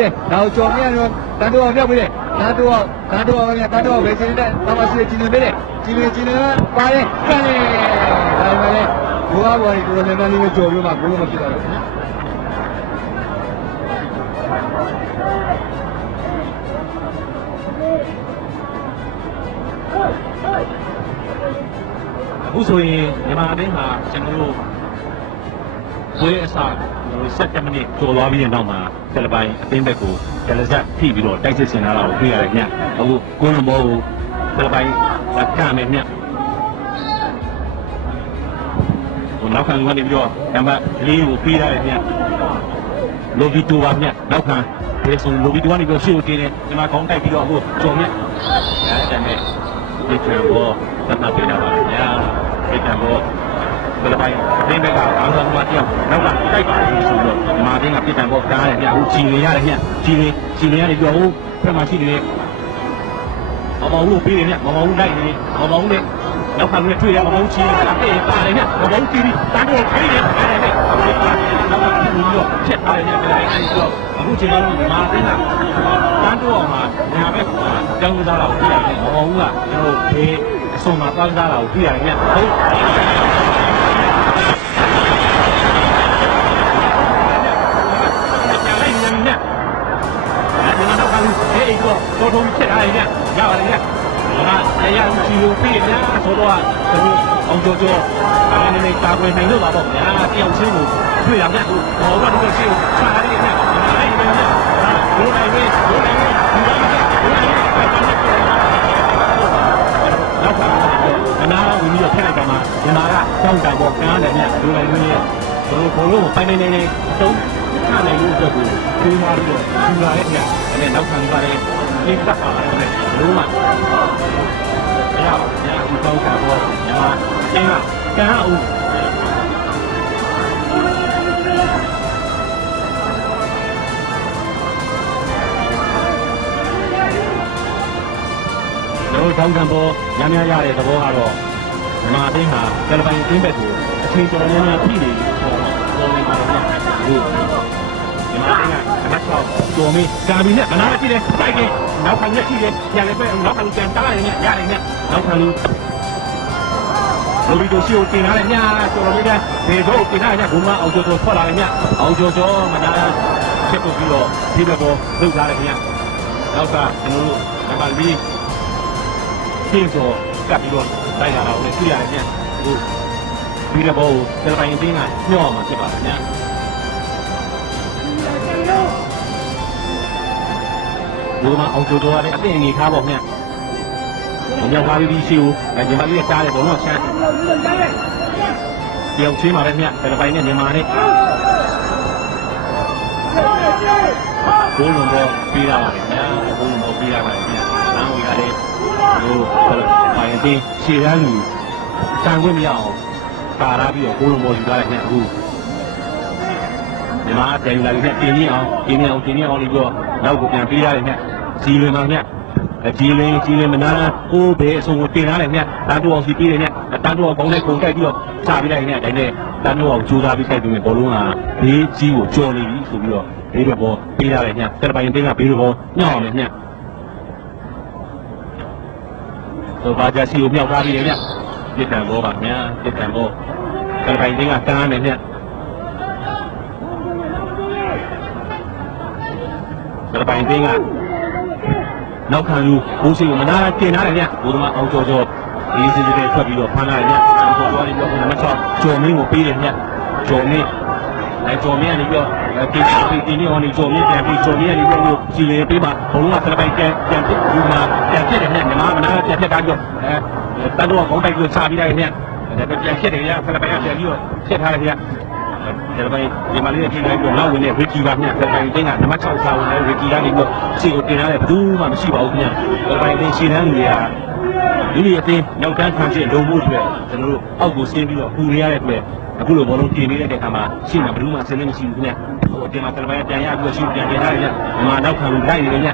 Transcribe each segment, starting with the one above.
ဖြစ်တယ်ဒါကိုကျော်မြတ်တော့တန်တော့မြောက်ပြီးတယ်တန်တော့ပဲချင်းတဲ့ဘာမှရှိချင်းနေတယ်ချင်းပါတယ်ကန်နေဒါမှလည်းဘောကဘောကိုလည်းလည်းလေးကြော်ပြီးမှဘိုးမဖြစ်တော့ဘူးအခုဆိုရင်မြန်မာအသင်းမှာကျွန်တော်တို့ဝေးအစား7မိနစ်ကျော်သွားပြီးတဲ့နောက်မှာဖိလစ်ပိုင်အသင်းဘက်ကိုဒလဇတ်ထိပြီးတော့တိုက်စစ်ဆင်လာတာကိုတွေ့ရတယ်ညအခုကွန်းလုံးဘောကိုဖိလစ်ပိုင်ကမယ်ညနောက်ခံကနေပြီးတော့နံပါတ်4ကိုပေးရတယ်ညလိုဗီတိုပါညနောက်ခံဒီဆိုလိုဗီတိုကနေပြီးတော့ရှေ့ကိုတင်တယ်ဒီမှာခေါင်းတိုက်ပြီးတော့အခုကျော်ညအဲ့ဒါနဲ့ဒီချေဘောသတ်မှတ်ပေးတာပါညဒီကံဘောဖိလစ်ပိုင်အသင်းဘက်ကအားလုံးကတယောက်နောက်ကတိုက်ပါလို့ဆိုတော့ဒီမှာအသင်းကပြည်တံဘောကားတယ်ညအခုကြည်နေရတယ်ညကြည်နေရတယ်ပြောဦးဖက်မှာရှိတယ်မမောင်ဦးပေးတယ်ညမမောင်ဦးလိုက်နေမမောင်ဦးနဲ့နောက်ခံနဲ့တွေ့ရမမောင်ချီတာတဲ့ပါတယ်ညမမောင်တီးပြီးတန်းတော့ခိုင်းနေတယ်တဲ့နောက်ကပြီးတော့ချက်ထားတယ်ညပြန်လိုက်ပြီးတော့အခုချိန်တော့ဒီမှာအသင်းကတန်းတော့အောင်မှာညာဘက်ကျောင်းသားတော်ကိုကြည့်ရတယ်မမောင်ဦးကကျွန်တော်ဘေးအစုံမှာသွားသားတာကိုကြည့်ရတယ်ညဟုတ်တော်ထုံဖြစ်လာရင်ရပါတယ်ညဟာရချီလိုပြည့်များဆိုတော့သူအောင်ကျော်အားနေနေတာကွယ်နိုင်လို့ပါပေါ့ညာတယောက်ချင်းကိုတွေ့ရမြတ်ကိုဘောကတော့ဒီကိုချားရည်ညအဲ့ဒီမှာဒိုးနိုင်ပြီဒီတိုင်းနောက်ကအနာဝင်ပြီးတော့ထည့်လိုက်တော့မှဒီမှာကတောင်းတပေါ်ကန်းတယ်ညဒိုးနိုင်ပြီဘလို့ဘလို့ပိုင်နေနေတုံးချနိုင်လို့အတွက်ကိုကျိုးသွားပြီးတော့ယူလာတဲ့ညအဲ့နောက်ခံပါတယ်ဒီကပ်ပါတယ်လို့မှမရဘူးညဒီကောင်းတာပေါ့ညမှာကျင်းကကန်းအောင်တို့ကောင်းကံပေါ်ညများရတဲ့သဘောကတော့ဒီမှာအသိမှာကလပိုင်အင်းဘက်ကိုအချိန်တော်တော်များပြည်နေပေါ်နေမှာတော့ဟုတ်ဒီမှာအမတ်ဆောက်တော်မင်းကာဘီနဲ့မနာကြည့်တယ်တိုက်တယ်နောက်ခံရက်ကြည့်တယ်ပြန်လည်းပဲနောက်ခံပြန်တားရတယ်ညရတယ်ညနောက်ခံလူလိုပြီးတော့ရှိကိုတင်လာတယ်ညတော်တော်လေးဒေတော့တင်လာညဘုံမအောင်ကျော်ထွက်လာတယ်ညအောင်ကျော်မနာချက်ပုတ်ပြီးတော့ဒီဘက်ပေါ်လှုပ်လာတယ်ညနောက်ကကျွန်တော်တို့နံပါတ်4ရှင်းစောကပ်ပြီးတော့တိုက်လာတာကိုလည်းတွေ့ရတယ်ညဟိုဒီဘက်ပေါ်ကိုဖိလစ်ပိုင်အသင်းကညှော့မှာဖြစ်ပါတယ်ညဘုံမအောင်ကျော်ရတယ်အသင်းငေထားပေါ့ညမြောက်ကားပြီးရှိဦးညီမလေးကြားတယ်ဘုံတော့ဆန်းတယောက်ချင်းပါပဲညဖိလစ်ပိုင်နဲ့မြန်မာနဲ့ဘုံလုံးတော့ပြီးလာပါတယ်ညဘုံလုံးတော့ပြီးလာပါတယ်ညလမ်းဝေးရတယ်ဟိုဖိလစ်ပိုင်အသင်းရှေ့တန်းလူတန်ခွင့်မရအောင်ပါလာပြီးတော့ဘုံလုံးပေါ်ယူထားတယ်ညအခုမြန်မာအတိုင်းလာပြီးတင်နေအောင်ပြီးတော့နောက်ကိုပြန်ပေးရတယ်ညစီလွင်မှာညကြီးလင်းမနာအိုးဘဲအစုံကိုတင်လာတယ်ညတန်းတူအောင်စီပေးတယ်ညတန်းတူအောင်ကောင်းတဲ့ပုံတိုက်ပြီးတော့ချပေးလိုက်ညဒါနဲ့တန်းတူအောင်ကြိုးစားပြီးတိုက်ပြီးဘောလုံးကဘေးကြီးကိုကြော်နေပြီဆိုပြီးတော့ဘေးဘက်ပေါ်ပေးရတယ်ညတက်ပိုင်တင်းကဘေးဘက်ပေါ်ညှောက်အောင်လေညဆိုပါကြစီကိုမြောက်ကားပြီးတယ်ညပြစ်တံဘောပါညပြစ်တံဘောတက်ပိုင်တင်းကကန်းတယ်ညတက်ပိုင်တင်းကနောက်ခံလူဘိုးစီကိုမနာတင်ထားတယ်ညဘိုးသမားအောင်ကျော်အေးစစ်စစ်နဲ့ထွက်ပြီးတော့ဖမ်းလာတယ်ညအောင်ကျော်သွားပြီးတော့နံပါတ်6ကျော်မင်းကိုပေးတယ်ညကျော်မင်းကနေပြီးတော့တင်နေအောင်နေကျော်မင်းပြန်ပြီးကျော်မင်းကနေပြီးတော့ကြည်လင်းပေးပါဘုံကဖိလစ်ပိုင်ပြန်ဖြစ်ဒီမှာပြန်ဖြစ်တယ်ညမြန်မာမနာပြန်ဖြစ်တာပြီးတော့တန်းတော့ခေါင်းတိုက်ပြီးချပြီးလိုက်ညပြန်ဖြစ်တယ်ညဖိလစ်ပိုင်ကပြန်ပြီးတော့ဖြစ်ထားတယ်ညဖိလစ်ပိုင်ဒီမှာလေးနဲ့ချိန်လိုက်ပြီးတော့နောက်ဝင်တဲ့ဝီကီပါညဖိလစ်ပိုင်တင်းကနံပါတ်6စာဝင်တဲ့ဝီကီကနေပြီးတော့ခြေကိုတင်ထားတယ်ဘယ်သူမှမရှိပါဘူးညဖိလစ်ပိုင်တင်းခြေတန်းလူတွေကဒီအတင်းနောက်တန်းခံချက်လုံးဖို့အတွက်ကျွန်တော်တို့အောက်ကိုဆင်းပြီးတော့ပူနေရတဲ့အတွက်အခုလိုဘောလုံးတင်နေတဲ့အခါမှာရှင်းမှာဘယ်သူမှဆင်းနေမရှိဘူးညဟိုအတင်းမှာဖိလစ်ပိုင်ပြန်ရပြီးတော့ရှင်းပြန်တင်ထားတယ်ညဒီမှာနောက်ခံလူလိုက်နေတယ်ည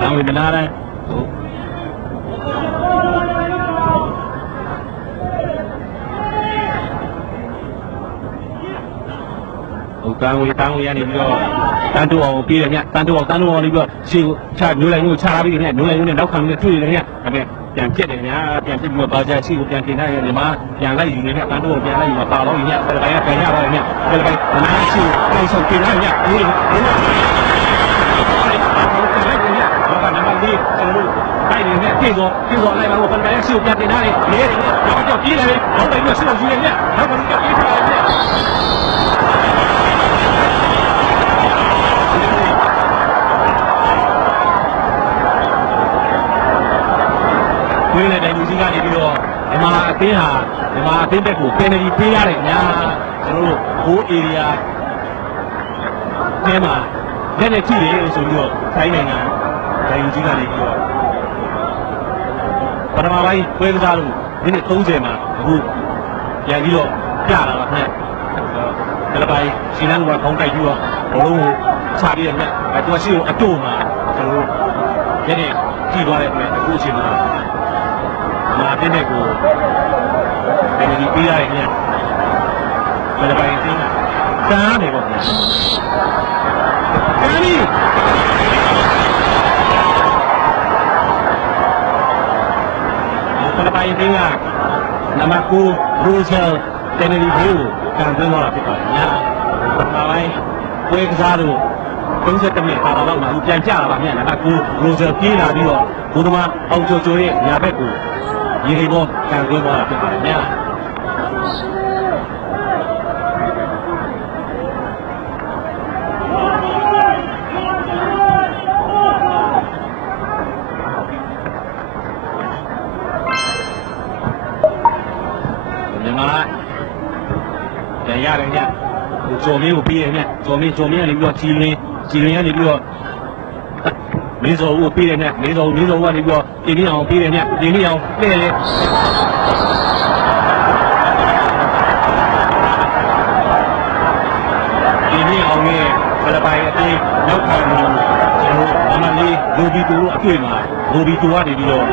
အောင်မနာတယ် တန်းဝေးရနေပြီးတော့တန်းတူအောင်ပြေးတယ်ညတန်းတူအောင်နေပြီးတော့ရှေ့ချမျိုးလိုက်မျိုးချလာပြီးညမျိုးလိုက်မျိုးနဲ့နောက်ခံပြီးတွေ့တယ်ညဒါပေမဲ့ပြန်ပြက်တယ်ညာပြန်ပြက်ပြီးတော့ဘာကြရှေ့ကိုပြန်တင်ထားရတယ်မှာပြန်လိုက်ယူနေညတန်းတူအောင်ပြန်လိုက်ယူမှာပါတော့ညဘယ်ပိုင်းပြန်ရပါ့ညဘယ်ပိုင်းအနားရှေ့ကိုပြန်ဆောင်တင်ထားညဒီလိုနံပါတ်4ကျွန်တော်တို့တိုက်နေနဲ့ပြေတော့လိုက်ပါတော့ဘယ်ပိုင်းရှေ့ကိုပြန်တင်ထားတယ်လေတော့ကြောက်ပြေးတယ်တော့ပြီးတော့ရှေ့ကိုယူနေညနောက်ပိုင်းကြောက်ပြေးထားတယ်ဒီနေ့တိုင်လူကြီးကနေပြီးတော့မြန်မာအသင်းဘက်ကိုပယ်နယ်တီပေးရတယ်ညာကျွန်တော်တို့ဘိုး area ထဲမှာလက်နဲ့ကြည့်တယ်ဆိုပြီးတော့ထိုင်းနိုင်ငံတိုင်လူကြီးကနေပြီးတော့ပထမပိုင်းပွဲကစားလို့ဒီနေ့30မှာအခုပြန်ပြီးတော့ပြလာပါခင်ဗျဒါပိုင်းရှင်းလန်းကခေါင်းတိုက်ပြီးတော့ဘလုံးကိုချပြီးတယ်ညသူကရှိကိုအတိုးမှာကျွန်တော်တို့လက်နဲ့ကြည့်သွားတယ်ခင်ဗျအခုအချိန်မှာမာတင်းတဲ့ကိုဒီပေးရတယ်ညဘယ်လိုပိုင်းသိလားကန်းနေပေါ့ကန်းပြီဘယ်လိုပိုင်းသိလားနံပါတ်9ရိုဆယ်တယ်နီဘူကန်သွင်းတော့ဖြစ်ပါတယ်ညဘာပိုင်းပွဲကစားလို့30မိနစ်ပါတော့မှပြန်ကြလာပါညနံပါတ်9ရိုဆယ်ပြေးလာပြီးတော့ဘုဒ္ဓမအောင်ကျော်ရဲ့ညာဘက်ကိုရေဒီဘောကန်သွင်းသွားတာဖြစ်ပါတယ်ညမြန်မာပြန်ရတယ်ညကျော်မင်းကိုပြီးတယ်ညကျော်မင်းကနေပြီးတော့ကြည်လင်းကနေပြီးတော့မင်းစောကိုပြီးတယ်ညမင်းစောကနေပြီးတော့တင်းင်းအောင်ပြီးတယ်ညတင်းင်းအောင်လှည့်တယ်တင်းင်းအောင်ရဲ့ဘယ်လိုပိုင်းအသေးနောက်ခံလို့ကျွန်တော်အမလေးလိုဘီတူတို့အတွေ့မှာလိုဘီတူကနေပြီးတော့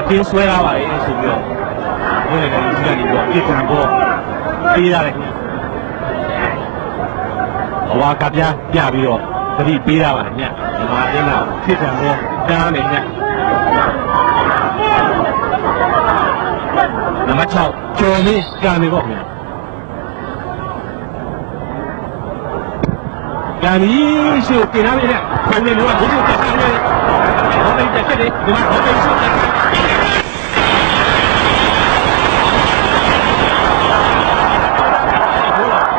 အတင်းဆွဲလာပါလေဆိုပြီးတော့ဘယ်လိုလဲဒီကနေပြီးတော့ပြစ်ကန်ပေါ်ပေးရတယ်အဝါကပြပြပြီးတော့တတိပေးတာပါညမြန်မာအင်းကဖြစ်တယ်တော့တားနေညနံပါတ်6ကျော်လေးကာနေပေါ့ခင်ဗျာဒီရှို့တင်ရပြီနဲ့ဘယ်လိုလဲဘုရားတက်တယ်ဟောလိုက်တက်တယ်ဒီမှာဟောလိုက်ရှို့တယ်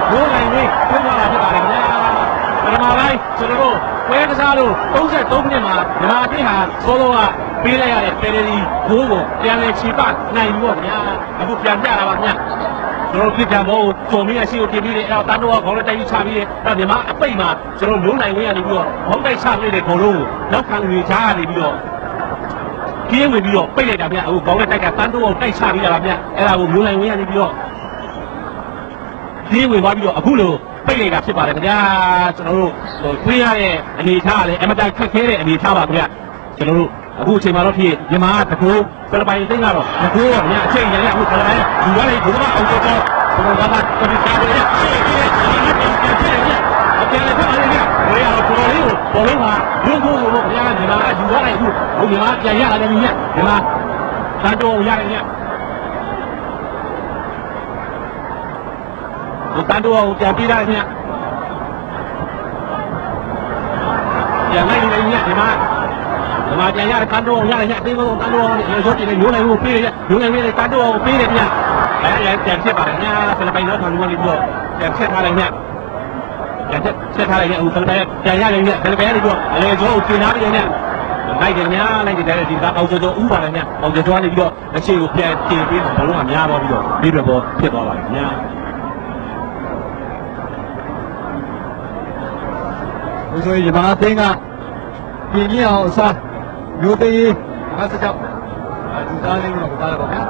ဘိုးနိုင်လေးပြောသွားတာဖြစ်ပါတယ်ခင်ဗျာပထမပိုင်းကျွန်တော်တို့ပွဲကစားလို့33မိနစ်မှာမြန်မာအသင်းဟာစောစောကပေးလိုက်ရတဲ့ပယ်နယ်တီဂိုးကိုပြန်လည်ချေပနိုင်ပြီပေါ့ဗျာအခုပြန်ပြတာပါဗျာကျွန်တော်ပြစ်ကြဘောကိုကျော်မင်းအရှိကိုတင်ပြီးတယ်အဲ့တော့တန်းတော့ခေါင်းနဲ့တိုက်ပြီးချပြီးတယ်အဲ့မြန်မာအပိတ်မှာကျွန်တော်မျိုးနိုင်ဝင်းကနေပြီးတော့ခေါင်းတိုက်ချပြီးတဲ့ခေါင်းလုံးကိုနောက်ခံလူချားကနေပြီးတော့ကင်းဝင်ပြီးတော့ပိတ်လိုက်တာဗျာအခုခေါင်းနဲ့တိုက်ကတန်းတော့တိုက်ချပြီးတာပါဗျာအဲ့ဒါကိုမျိုးနိုင်ဝင်းကနေပြီးတော့ဒီဝင်သွားပြီးတော့အခုလိုပိတ်လိုက်တာဖြစ်ပါတယ်ခင်ဗျာကျွန်တော်တို့တွေးရတဲ့အနေအထားလည်းအမတန်ခက်ခဲတဲ့အနေအထားပါခင်ဗျာကျွန်တော်တို့အခုအချိန်မှာတော့ဖြစ်မြန်မာတကူဖိလစ်ပိုင်သိန်းကတော့တကူတော့ညအချိန်ရရအခုဖိလစ်ပိုင်ဒီကနေ့ဘုရားအောင်ကျော်တော့ဘုရားကကတိကားတွေရှေ့ပြေးအပြန်လည်းဖြစ်ပါလေဗျာဘယ်ရတော့ပေါ်လေးကိုပေါ်လုံးမှာရုပ်ကိုလို့ခင်ဗျာမြန်မာကယူသွားလိုက်အခုဘုရားပြန်ရလာတယ်ညမြန်မာတန်းတော်ရတယ်ညတန်းတော့ပြန်ပြီးသားညပြန်လိုက်နေညဒီမှာပြန်ရတဲ့တန်းတော့ရတဲ့ညတင်းတော့တန်းတော့ရုပ်တည်နေမျိုးနိုင်ဖို့ပေးတယ်မျိုးနိုင်လေးတန်းတော့ပေးတယ်ညအဲပြန်ဖြစ်ပါတယ်ညဖိလစ်ပိုင်တော့ထောင်လို့ပြီးတော့ပြန်ဆက်ထားတယ်ညပြန်ဆက်ထားတယ်ညအခုဖိလစ်ပိုင်ပြန်ရတယ်ညဖိလစ်ပိုင်ကနေပြီးတော့အလေကျော်ကိုပြင်ထားပြီးညလိုက်တယ်ညလိုက်တယ်ဒီကအောင်ကျော်ဥပါတယ်ညအောင်ကျော်ကနေပြီးတော့အခြေကိုပြန်တင်ပြီးတော့ဘလုံးကများသွားပြီးတော့ပြီးတော့ဖြစ်သွားပါတယ်ည所以မြန်မာအသင်းကပြင်ပြအောင်အစားမျိုးသိန်း56ဒီသားလေးကိုကြားရပါဗျာ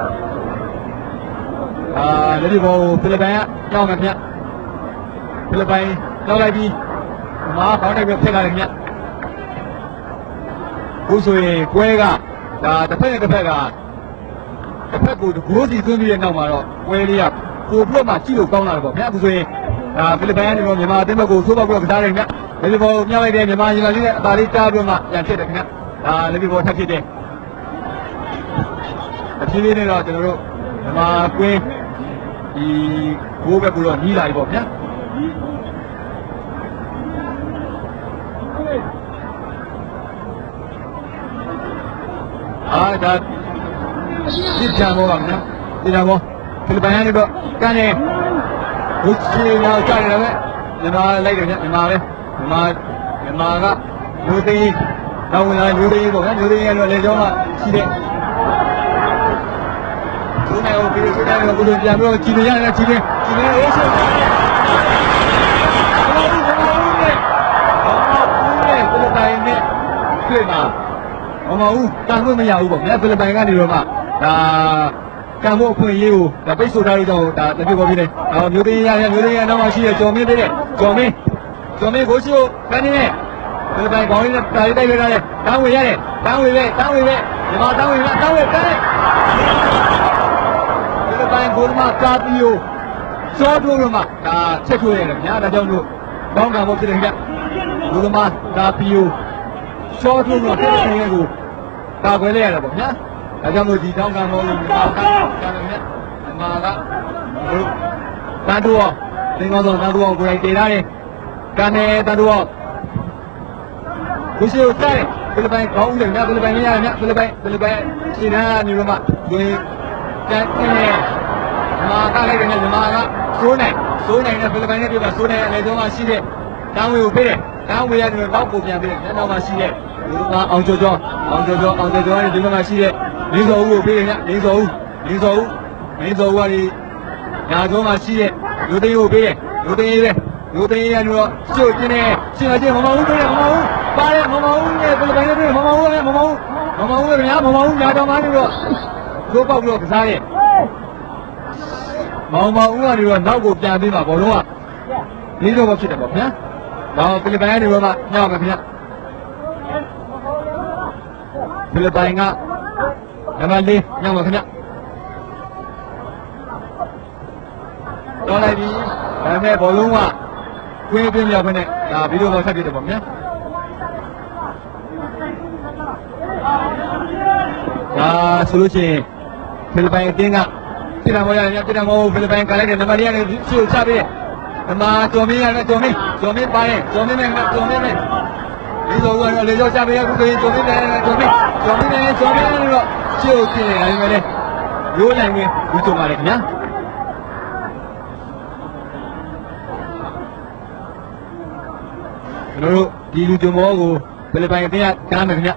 လက်ဒီဘောဖိလစ်ပိုင်ကကြောက်မှာဗျဖိလစ်ပိုင်ကြောက်လိုက်ပြီးမာခေါင်းတိုက်ပြီးဖြစ်လာတယ်ဗျအခုဆိုရင်ပွဲကဒါတစ်ဖက်နဲ့တစ်ဖက်ကတစ်ဖက်ကိုဂိုးစီသွင်းပြီးတဲ့နောက်မှာတော့ပွဲလေးကပို့ပြီးတော့မှကြည့်လို့ကောင်းလာတယ်ပေါ့ဗျာအခုဆိုရင် ဖိလစ်ပိုင်ကနေတော့မြန်မာအသင်းဘက်ကိုသိုးပေါက်ပြီးတော့ကစားတယ်ခင်ဗျလက်ပြဘောမြောက်လိုက်တယ်မြန်မာညီမလေးနဲ့အသာလေးတားပြီးမှပြန်ဖြစ်တယ်ခင်ဗျလက်ပြဘောထပ်ဖြစ်တယ်အဖြည်းဖြည်းနဲ့တော့ကျွန်တော်တို့မြန်မာကွင်းဒီဘိုးဘက်ကတော့ညီးလာပြီပေါ့ဗျာဒါဒီချမ်းဘောပါဗျာဒီချမ်းဘောဖိလစ်ပိုင်ကနေတော့ကန်နေဘုချီနောက်ကြတယ်ပဲမြန်မာလိုက်တယ်ဗျမြန်မာပဲမြန်မာကမျိုးသိန်းနောက်ဝင်လာမျိုးသိန်းပေါ့ဗျာမျိုးသိန်းကတော့လေကျောင်းကရှိတဲ့ဒီနေ့ကိုပြီးဆိုတဲ့ကိုပြန်ပြီးတော့ကြည်နေရတယ်ကြည်နေအေးဆိုတယ်ဘာလို့ဖိလစ်ပိုင်နဲ့တွေ့မှာမဟုတ်ဘူးတန်ခွင့်မရဘူးပေါ့ဗျာဖိလစ်ပိုင်ကနေတော့မှဒါကံဖို့အခွင့်အရေးကိုဒါပိတ်ဆို့ထားလို့တော့ဒါတပြည့်ပေါ်ပြီးတယ်မျိုးသိန်းရတော့မှရှိတဲ့ကျော်မင်းသေးတယ်ကျော်မင်းကိုရှိကိုကန်နေတယ်ဖိလစ်ပိုင်ကောင်းလေးနဲ့တားတိုက်လိုက်ရတယ်တောင်းဝင်ရတယ်တောင်းဝင်ပဲမြန်မာတောင်းဝင်ကန်တယ်ဖိလစ်ပိုင်ဂိုးမကာပီယိုစောတိုးလို့မှဒါချက်ထွေးရတယ်ဗျာဒါကြောင့်လို့တောင်းကံဖို့ဖြစ်တယ်ခင်ဗျဂိုးမကာပီယိုစောတိုးလို့တဲ့နေကိုတာခွဲလိုက်ရတယ်ပေါ့ဗျာဒါကြောင့်မို့ဒီတောင်းကံဖို့လို့မြန်မာကကန်တယ်မြန်မာကတန်တူအောင်သင်္ကောင်းဆောင်တန်တူအောင်ကိုယ်တိုင်တည်ထားတယ်ကန်တယ်တန်တူအောင်ကိုရှိကိုတိုက်ဖိလစ်ပိုင်ကောင်းတယ်ညဖိလစ်ပိုင်မရတယ်ညဖိလစ်ပိုင်ရှင်းထားနေလို့မှဝင်ကန်တယ်မြန်မာကလိုက်တယ်မြန်မာကစိုးနိုင်နဲ့ဖိလစ်ပိုင်နဲ့ပြပါစိုးနိုင်အလေဆုံးမှရှိတဲ့တောင်းဝေကိုပေးတယ်တောင်းဝေရတယ်တော့ပုံပြန်ပေးတယ်နောက်မှရှိတဲ့ဒီမှာအောင်ကျော်နဲ့ဒီမှာရှိတဲ့လင်းစောဦးကိုပေးတယ်ညလင်းစောဦးကနေညာဆုံးမှရှိတဲ့လူသိန်းကိုပေးတယ်လူသိန်းရတော့ကျုပ်ကျင်းမမဦးပေးတယ်မမဦးပါတယ်မမဦးနဲ့ဖိလစ်ပိုင်နဲ့တွေ့မမဦးလည်းဗျာမမဦးညာတော်မှနေတော့သိုးပေါက်ပြီးတော့ကစားတယ်မောင်ဦးကနေတော့နောက်ကိုပြန်ပြီးမှဘောလုံးကလေးတော့ဖြစ်တယ်ပေါ့ဗျာဒါဖိလစ်ပိုင်ကနေတော့မှညောက်မယ်ဗျာဖိလစ်ပိုင်ကနံပါတ်4ညောက်မယ်ခင်ဗျတော်လိုက်ပြီဒါနဲ့ဘောလုံးကကွင်းပြင်းမြောက်ဖက်နဲ့ဒါဗီဒီယိုပေါ်ဆက်ပြတယ်ပေါ့ဗျာဒါဆိုလို့ရှိရင်ဖိလစ်ပိုင်အတင်းကပြည်တော်ရတယ်ပြည်တော်ဖိလစ်ပိုင်ကလည်းနံပါတ်4ကနေရှေ့ချပေးတယ်ဒီမှာကျော်မင်းပါတယ်ကျော်မင်းနဲ့ဒီလိုကတော့လေကြောချပေးရခုဆိုရင်ကျော်မင်းနဲ့တော့ရှေ့ကိုပြင်နေတယ်ဒါပေမဲ့လည်းရိုးနိုင်ဝင်ဒီကြုံပါလေခင်ဗျာကျွန်တော်တို့ဒီလူကြုံမောကိုဖိလစ်ပိုင်အတင်းကကားမယ်ခင်ဗျ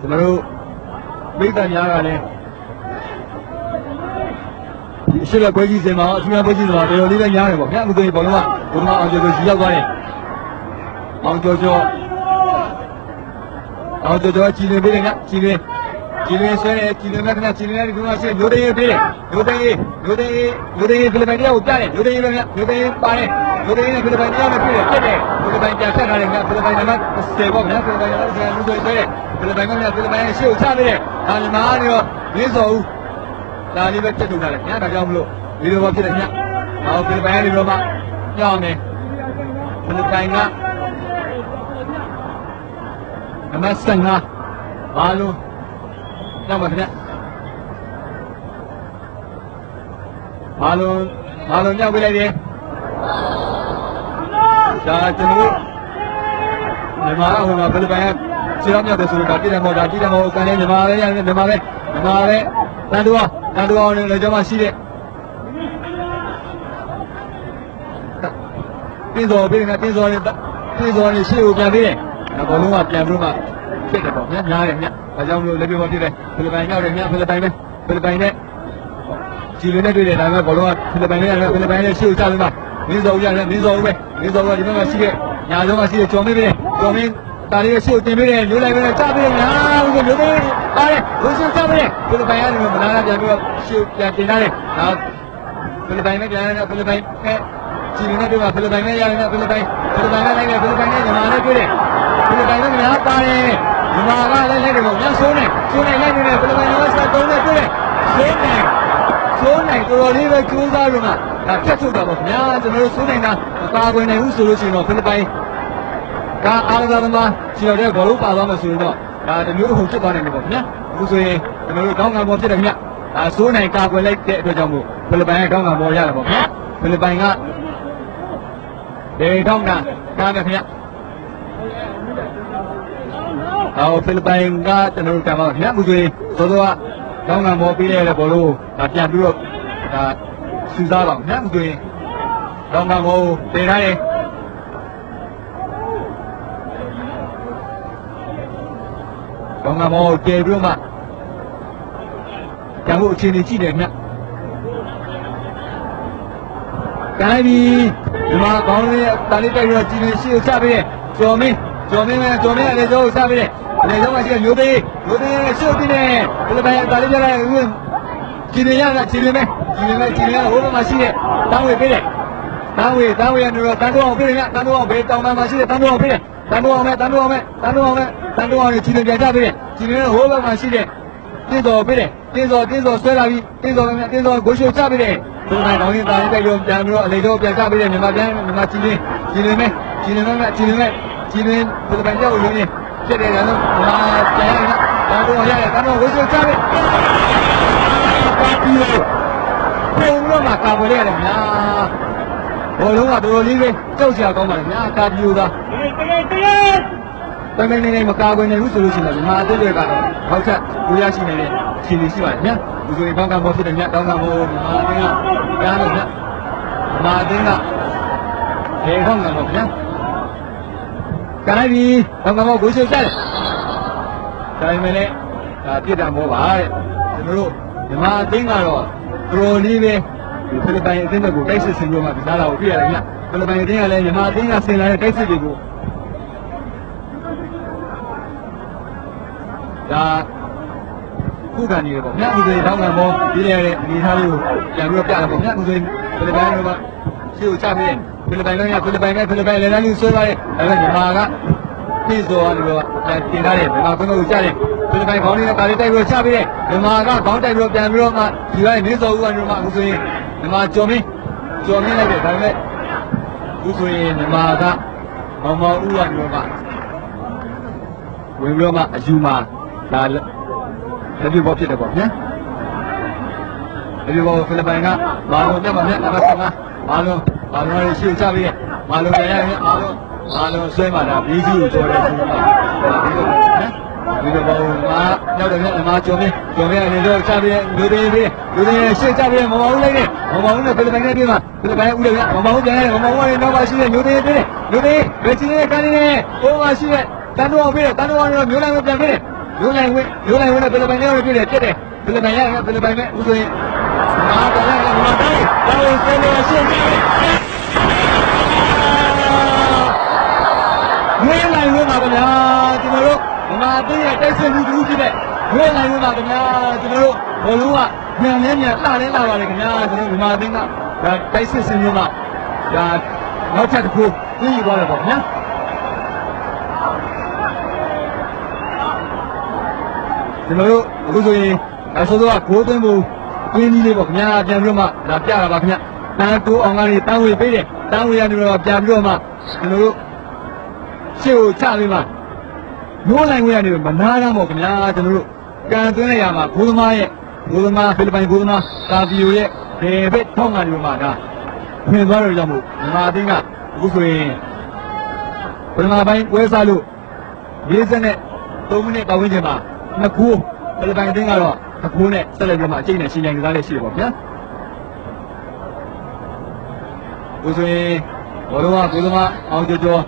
ကျွန်တော်တို့မိသားများကလည်းဒီအရှိလက်ပွဲကြီးစင်မှာအထူးပွဲကြီးဆိုတာတော်တော်လေးပဲများတယ်ပေါ့ခင်ဗျာအခုဆိုရင်ဘောလုံးကဘုံမအောင်ကျော်ကြီးရောက်သွားတယ်အောင်ကျော်ကြည်နေပေးတယ်ခင်ဗျကြည်နေဆွဲတယ်ကြည်နေမဲ့ခင်ဗျကြည်နေတဲ့ဒီမှာရှိရိုးသိန်းပေးတယ်ရိုးသိန်းဖိလစ်ပိုင်တရားကိုပြတယ်ရိုးသိန်းပဲခင်ဗျရိုးသိန်းပါတယ်ရိုးသိန်းနဲ့ဖိလစ်ပိုင်တရားနဲ့ပြည့်တယ်ပြစ်တယ်ဖိလစ်ပိုင်ပြန်ဆက်ထားတယ်ခင်ဗျဖိလစ်ပိုင်နံပါတ်10ပေါ့ခင်ဗျဖိလစ်ပိုင်နံပါတ်10လူတွေဆွဲတယ်ဖိလစ်ပိုင်ကဖိလစ်ပိုင်ရှေ့ကိုချပေးတယ်ဒါမြန်မာကနေတော့မင်းစောဦးဒါလေးပဲတက်ထုတ်ထားတယ်ခင်ဗျဒါကြောင့်မလို့ဗီဒီယိုပေါ်ဖြစ်တယ်ခင်ဗျဖိလစ်ပိုင်ကနေတော့မှညောင်းတယ်ဖိလစ်ပိုင်ကနံပါတ်15ဘာလို့ညောင်းပါခင်ဗျဘာလို့ညောင်းပေးလိုက်တယ်ဒါကျွန်တော်မြန်မာဟိုမှာဖိလစ်ပိုင်ကခြေထောက်မြောက်တယ်ဆိုတော့ဒါတိတယ်မောကန်နေမြန်မာပဲရတယ်မြန်မာပဲတန်တူအောင်လည်းကျွန်မရှိတဲ့တင်းစော်ပေးနေတာတင်းစော်နေရှေ့ကိုပြန်ပေးတယ်ဒါဘောလုံးကပြန်ပြီးမှဖြစ်တယ်ပေါ့များတယ်ညဒါကြောင့်မလို့လက်ပြပေါ်ဖြစ်တယ်ဖိလစ်ပိုင်ရောက်တယ်ညဖိလစ်ပိုင်နဲ့ကြည်လင်းနဲ့တွေ့တယ်ဒါပေမဲ့ဘောလုံးကဖိလစ်ပိုင်နဲ့ဖိလစ်ပိုင်နဲ့ရှေ့ကိုချပြီးမှမင်းစော်ရတယ်မင်းစော်ကဒီဘက်မှာရှိတဲ့ညာဆုံးကရှိတဲ့ကျော်မင်းဒါလေးရှေ့ကိုတင်ပေးတယ်ရိုးလိုက်ပြီးတော့ချပေးတယ်ညာဦးကရိုးပေးပါတယ်ဘုရားချပေးတယ်ဖိလစ်ပိုင်ကနေမနာပြန်ပြီးတော့ရှေ့ပြန်တင်ထားတယ်ဒါဖိလစ်ပိုင်နဲ့ပြန်ရတယ်ဖိလစ်ပိုင်နဲ့ကြည်လင်းနဲ့တွေ့မှာဖိလစ်ပိုင်နဲ့ရတယ်ဖိလစ်ပိုင်နဲ့လိုက်တယ်ဖိလစ်ပိုင်နဲ့ညီမနဲ့တွေ့တယ်ဖိလစ်ပိုင်နဲ့ညာပါတယ် မြန်မာကလည်းလိုက်တယ်ပေါ့ညာဆိုးနိုင်လိုက်နေတယ်ဖိလစ်ပိုင်ကဆက်သုံးနဲ့တွေ့တယ်ဆိုးနိုင်တော်တော်လေးပဲကျိုးစားလို့မှဒါဖြတ်ထုတ်တာပေါ့ခင်ဗျာကျွန်တော်တို့ဆိုးနိုင်တာမကာကွယ်နိုင်ဘူးဆိုလို့ရှိရင်တော့ဖိလစ်ပိုင်ကအားကစားသမားခြေတော်တဲ့ဘောလုံးပါသွားမှဆိုရင်တော့ဒါတမျိုးတစ်ခုဖြစ်သွားနိုင်တယ်ပေါ့ခင်ဗျာအခုဆိုရင်ကျွန်တော်တို့ကောင်းကံပေါ်ဖြစ်တယ်ခင်ဗျာဆိုးနိုင်ကာကွယ်လိုက်တဲ့အတွက်ကြောင့်မို့ဖိလစ်ပိုင်ကကောင်းကံပေါ်ရတယ်ပေါ့ခင်ဗျာဖိလစ်ပိုင်ကဒေတောင်းတာကားတယ်ခင်ဗျာဖိလစ်ပိုင်ကကျွန်တော်တို့တမ်းပါခင်ဗျာအခုဆိုရင်သောသောကကောင်းကံပေါ်ပေးရတဲ့ဘောလုံးကိုပြန်ပြီးတော့ဒါစူးစားပါခင်ဗျာအခုဆိုရင်ကောင်းကံပေါ်တင်ထားတယ်ကောင်းကံပေါ်ကျေပြီးတော့မှကျန်ဖို့အခြေအနေကြည့်တယ်ခင်ဗျကန်လိုက်ပြီဒီမှာကောင်းလေးတာလေးတိုက်ပြီးတော့ကြည်နေရှိကိုချပေးတယ်ကျော်မင်းလည်းကျော်မင်းလည်းချပေးတယ်လေတော့မှရှိမျိုးသေးရှုပ်ပြီးတယ်ဖိလစ်ပိုင်တာလေးပြလိုက်ကြည်နေရတာကြည်နေဟိုဘက်မှာရှိတဲ့တောင်းဝေပေးတယ်တောင်းဝေကနေတော့တန်းတော့အောင်ပေးတယ်တန်းတော့အောင်ဘေးတောင်းမှရှိတဲ့တန်းတော့အောင်ပေးတယ်တန်းတော့အောင်နဲ့ကြည်နေပြန်ချပေးတယ်ကြည်နေဟိုဘက်မှာရှိတဲ့တင်းစောပေးတယ်တင်းစောဆွဲလာပြီးတင်းစောကိုရှိုချပေးတယ်ဒီမှာကောင်းရင်တာလေးတိုက်လို့ပြန်ပြီးတော့အလေတော့ပြန်ချပေးတယ်မြန်မာကြည်နေဖိလစ်ပိုင်ကြောက်လို့နေဖြစ်တယ်ကတော့ပြန်ရတာတော့ရတယ်ကတော့ဝိသုချပေးပါတီးလို့ပုံတော့မှာကာကွယ်ရတယ်များဘောလုံးကတော်တော်လေးပဲကြောက်စရာကောင်းပါလေများကာဒီယိုသာတမန်နေမကာကွယ်နိုင်ဘူးဆိုလို့ရှိရင်မြန်မာအသင်းတွေကတော့ထောက်ချက်ကိုရရှိနေတဲ့ခြေနေရှိပါတယ်များဒီဆိုရင်ကောင်းကံပေါ်ဖြစ်တယ်များကောင်းကံပေါ်မြန်မာအသင်းကကြားလို့များမြန်မာအသင်းကဘယ်ကောင်းကံပေါ်များကန်လိုက်ပြီကောင်းကံပေါ်ကိုရှိုးချတယ်ဒါပေမဲ့လည်းပြစ်တာမောပါတဲ့ကျွန်တော်တို့မြန်မာအသင်းကတော့ပရိုလီပဲဒီဖိလစ်ပိုင်အသင်းတွေကိုတိုက်စစ်ဆင်ပြီးမှဒီသားလာကိုပြရတယ်ညဖိလစ်ပိုင်အသင်းကလည်းမြန်မာအသင်းကဆင်လာတဲ့တိုက်စစ်တွေကိုဒါခုခံနေရပေါ့ညဥစဉ်တောင်းခံပေါ်ပြည့်ရတဲ့အနေထားလေးကိုပြန်ပြီးတော့ပြတယ်ပေါ့ညဥစဉ်ဖိလစ်ပိုင်တို့ကရှေ့ကိုချပြီးဖိလစ်ပိုင်လည်းလည်းလူဆွဲပါတယ်ဒါပေမဲ့မြန်မာကပြည်စော်လို့တင်ထားတယ်မြန်မာကွင်းကိုချတယ်ဖိလစ်ပိုင်ခေါင်းလေးကတာလေးတိုက်ပြီးတော့ချပေးတယ်မြန်မာကခေါင်းတိုက်ပြီးတော့ပြန်ပြီးတော့မှဒီကနေ့စော်ဦးကနေတော့မှအခုဆိုရင်မြန်မာကျော်မင်းလိုက်တယ်ဒါပေမဲ့အခုဆိုရင်မြန်မာကမောင်ဦးကနေတော့မှဝင်ပြီးတော့မှအယူမှာဒါလက်ပြပေါ်ဖြစ်တယ်ပေါ့ဗျာလက်ပြပေါ်ဖိလစ်ပိုင်ကမာလုံးတက်ပါနဲ့နံပါတ်5မာလုံးရဲ့ရှေ့ချပေးတယ်မာလုံးရရတယ်မာလုံးဆွဲမှာဒါဘီဂျီကိုကြော်တယ်ဆိုတော့ဒီလိုပေါ့ငါရောက်တယ်မြတ်ကျော်မင်းအနေတော့ချပေးတယ်လူတွေရှေ့ချပေးတယ်မောင်ဦးလိုက်တယ်မောင်ဦးနဲ့ဖိလစ်ပိုင်နဲ့ပြေးမှာဖိလစ်ပိုင်ဦးလည်းမောင်ဦးပြန်ရတယ်မောင်ဦးရဲ့နောက်ပါရှိတဲ့လူတွေဘယ်ချင်းနဲ့ကန်နေတယ်ဟိုမှာရှိတဲ့တန်းတော်ပေးတယ်တန်းတော်ကတော့မျိုးလိုက်မပြန်ပေးတယ်မျိုးလိုက်ဝင်နဲ့ဖိလစ်ပိုင်နဲ့ပြည့်တယ်ဖိလစ်ပိုင်နဲ့ဦးဆိုရင်မာတော်လည်းမာတိုင်းတော်ဆင်းနေရှင်းကြတယ်ဝင်လိုက်ဝင်ပါဗျာကျွန်တော်တို့မြန်မာပြည်ရဲ့တိုက်စစ်မှုတူကြီးတဲ့ဝင်လိုက်ဝင်ပါဗျာကျွန်တော်တို့ဘောလုံးကမြန်လာပါတယ်ခင်ဗျာကျွန်တော်မြန်မာပြည်ကဒါတိုက်စစ်စင်မျိုးမှာဒါနောက်ထပ်တစ်ခုသိရသွားတယ်ပေါ့ဗျာကျွန်တော်တို့အခုဆိုရင်အစိုးရကဂိုးသွင်းဖို့တွင်းကြီးလေးပေါ့ခင်ဗျာပြန်ပြီးတော့မှဒါပြတာပါခင်ဗျာတန်းတိုးအောင်ကနေတန်းဝေပေးတယ်တန်းဝေရနေတော့ပြန်ပြီးတော့မှကျွန်တော်တို့ရှေ့ကိုချပြီးမှရိုးလိုက်ဝင်ရနေတော့မနာတာပေါ့ခင်ဗျာကျွန်တော်တို့ကန်သွင်းလိုက်ရမှာဘိုးသမားဖိလစ်ပိုင်ဘိုးသမားကာဗီယိုရဲ့ဒေဗစ်ထောင်းကနေတော့မှဒါဖွင့်သွားတော့ကြောင့်မို့မြန်မာအသင်းကအခုဆိုရင်ပထမပိုင်းပွဲစားလို့53မိနစ်ပတ်ဝန်းကျင်မှာနှစ်ခုဖိလစ်ပိုင်အသင်းကတော့တစ်ခုနဲ့ဆက်လက်ပြီးမှအကျိတ်နဲ့ရှင်ပြိုင်ကစားလေးရှိတယ်ပေါ့ဗျာဦးဆိုရင်ဘောလုံးကဘိုးသမားအောင်ကျော်